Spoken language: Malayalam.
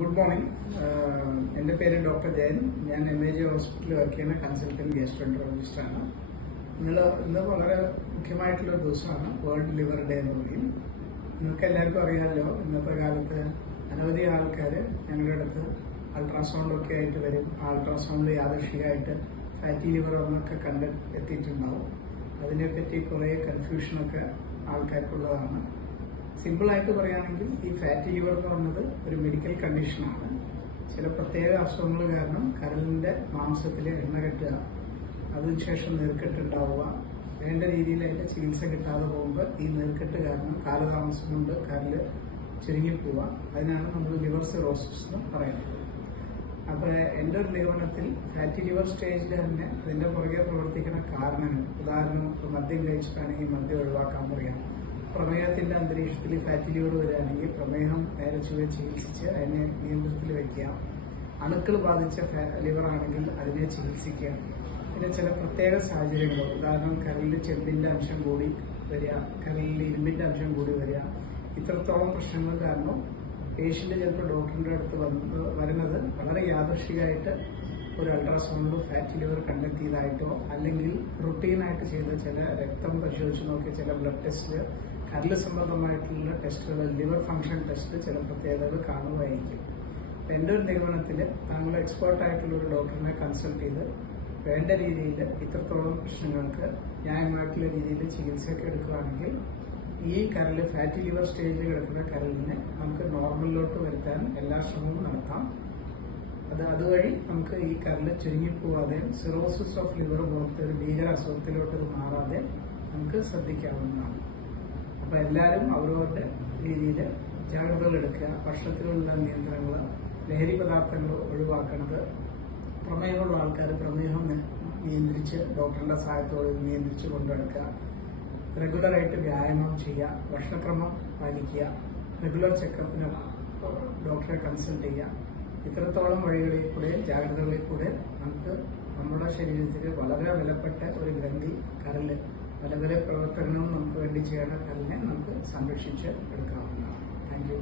Good morning. എൻ്റെ പേര് ഡോക്ടർ ജയൻ. ഞാൻ MAJ ഹോസ്പിറ്റലിൽ വർക്ക് ചെയ്യുന്ന കൺസൾട്ടന്റ് ഗ്യാസ്ട്രോഎൻട്രോളജിസ്റ്റാണ്. ഇന്ന് വളരെ മുഖ്യമായിട്ടുള്ളൊരു ദിവസമാണ് വേൾഡ് ലിവർ ഡേ എന്ന് പറയും. നിങ്ങൾക്ക് എല്ലാവർക്കും അറിയാമല്ലോ, ഇന്നത്തെ കാലത്ത് അനവധി ആൾക്കാർ ഞങ്ങളുടെ അടുത്ത് അൾട്രാസൗണ്ടൊക്കെ ആയിട്ട് വരും. അൾട്രാസൗണ്ടിൽ യാദൃശ്ചികമായിട്ട് ഫാറ്റി ലിവർ എന്നൊക്കെ എത്തിയിട്ടുണ്ടാവും. അതിനെപ്പറ്റി കുറേ കൺഫ്യൂഷനൊക്കെ ആൾക്കാർക്കുള്ളതാണ്. സിമ്പിളായിട്ട് പറയുകയാണെങ്കിൽ ഈ ഫാറ്റി ലിവർ എന്ന് പറയുന്നത് ഒരു മെഡിക്കൽ കണ്ടീഷനാണ്. ചില പ്രത്യേക അസുഖങ്ങൾ കാരണം കരളിന്റെ മാംസത്തിൽ എണ്ണ കെട്ടുക, അതിനുശേഷം നീർക്കെട്ടുണ്ടാവുക, വേണ്ട രീതിയിൽ അതിന്റെ ചികിത്സ കിട്ടാതെ പോകുമ്പോൾ ഈ നീർക്കെട്ട് കാരണം കാലതാമസം കൊണ്ട് കരള് ചുരുങ്ങിപ്പോവുക. അതിനാണ് നമ്മൾ ലിവർ സിറോസിസ് എന്ന് പറയുന്നത്. അപ്പോൾ എൻ്റെ ഒരു നിഗമനത്തിൽ ഫാറ്റി ലിവർ സ്റ്റേജിൽ തന്നെ അതിന്റെ പുറകെ പ്രവർത്തിക്കുന്ന കാരണങ്ങൾ, ഉദാഹരണം മദ്യം കഴിച്ചിട്ടാണെങ്കിൽ മദ്യം ഒഴിവാക്കാൻ പറയാം. പ്രമേഹത്തിന്റെ അന്തരീക്ഷത്തിൽ ഫാറ്റി ലിവർ വരികയാണെങ്കിൽ പ്രമേഹം നേരെ ചികിത്സിച്ച് അതിനെ നിയന്ത്രണത്തിൽ വയ്ക്കുക. അണുക്കൾ ബാധിച്ച ലിവർ ആണെങ്കിൽ അതിനെ ചികിത്സിക്കുക. പിന്നെ ചില പ്രത്യേക സാഹചര്യങ്ങൾ, ഉദാഹരണം കരളിൽ ചെമ്പിന്റെ അംശം കൂടി വരിക, കരളിൽ ഇരുമ്പിന്റെ അംശം കൂടി വരിക, ഇത്രത്തോളം പ്രശ്നങ്ങൾ കാരണം പേഷ്യന്റ് ചിലപ്പോൾ ഡോക്ടറിന്റെ അടുത്ത് വരുന്നത് വളരെ യാദൃശ്ചികമായിട്ട് ഒരു അൾട്രാസൗണ്ട് ഫാറ്റി ലിവർ കണ്ടെത്തിയതായിട്ടോ അല്ലെങ്കിൽ റുട്ടീനായിട്ട് ചെയ്ത ചില രക്തം പരിശോധിച്ച് നോക്കിയ ചില ബ്ലഡ് ടെസ്റ്റ്, കരൾ സംബന്ധമായിട്ടുള്ള ടെസ്റ്റുകൾ, ലിവർ ഫംഗ്ഷൻ ടെസ്റ്റ് ചില പ്രത്യേകതകൾ കാണുമായിരിക്കും. എൻ്റെ ഒരു നിഗമനത്തിൽ താങ്കൾ എക്സ്പേർട്ടായിട്ടുള്ള ഒരു ഡോക്ടറിനെ കൺസൾട്ട് ചെയ്ത് വേണ്ട രീതിയിൽ ഇത്രത്തോളം പ്രശ്നങ്ങൾക്ക് ന്യായമായിട്ടുള്ള രീതിയിൽ ചികിത്സയൊക്കെ എടുക്കുകയാണെങ്കിൽ ഈ കരൾ ഫാറ്റി ലിവർ സ്റ്റേജിൽ കിടക്കുന്ന കരളിനെ നമുക്ക് നോർമലിലോട്ട് വരുത്താൻ എല്ലാ ശ്രമവും നടത്താം. അതുവഴി നമുക്ക് ഈ കരള് ചുരുങ്ങിപ്പോവാതെ സിറോസിസ് ഓഫ് ലിവർ പോലത്തെ ഒരു ഭീകര അസുഖത്തിലോട്ട് മാറാതെ നമുക്ക് ശ്രദ്ധിക്കാവുന്നതാണ്. അപ്പൊ എല്ലാവരും അവരവരുടെ രീതിയിൽ ജാഗ്രതകൾ എടുക്കുക. ഭക്ഷണത്തിലുള്ള നിയന്ത്രണങ്ങൾ, ലഹരി പദാർത്ഥങ്ങൾ ഒഴിവാക്കുന്നത്, പ്രമേഹമുള്ള ആൾക്കാർ പ്രമേഹം നിയന്ത്രിച്ച് ഡോക്ടറുടെ സഹായത്തോടെ നിയന്ത്രിച്ച് കൊണ്ടെടുക്കുക, റെഗുലറായിട്ട് വ്യായാമം ചെയ്യുക, ഭക്ഷണക്രമം പാലിക്കുക, റെഗുലർ ചെക്കപ്പിന് ഡോക്ടറെ കൺസൾട്ട് ചെയ്യുക. ഇത്രത്തോളം വഴികളിൽ കൂടെ, ജാഗ്രതകളിൽ കൂടെ നമുക്ക് നമ്മുടെ ശരീരത്തിൽ വളരെ വിലപ്പെട്ട ഒരു ഗ്രന്ഥി കരള്, പല പല പ്രവർത്തനങ്ങളും നമുക്ക് വേണ്ടി ചെയ്യേണ്ട കരളിനെ നമുക്ക് സംരക്ഷിച്ച് എടുക്കാവുന്നതാണ്. Thank you.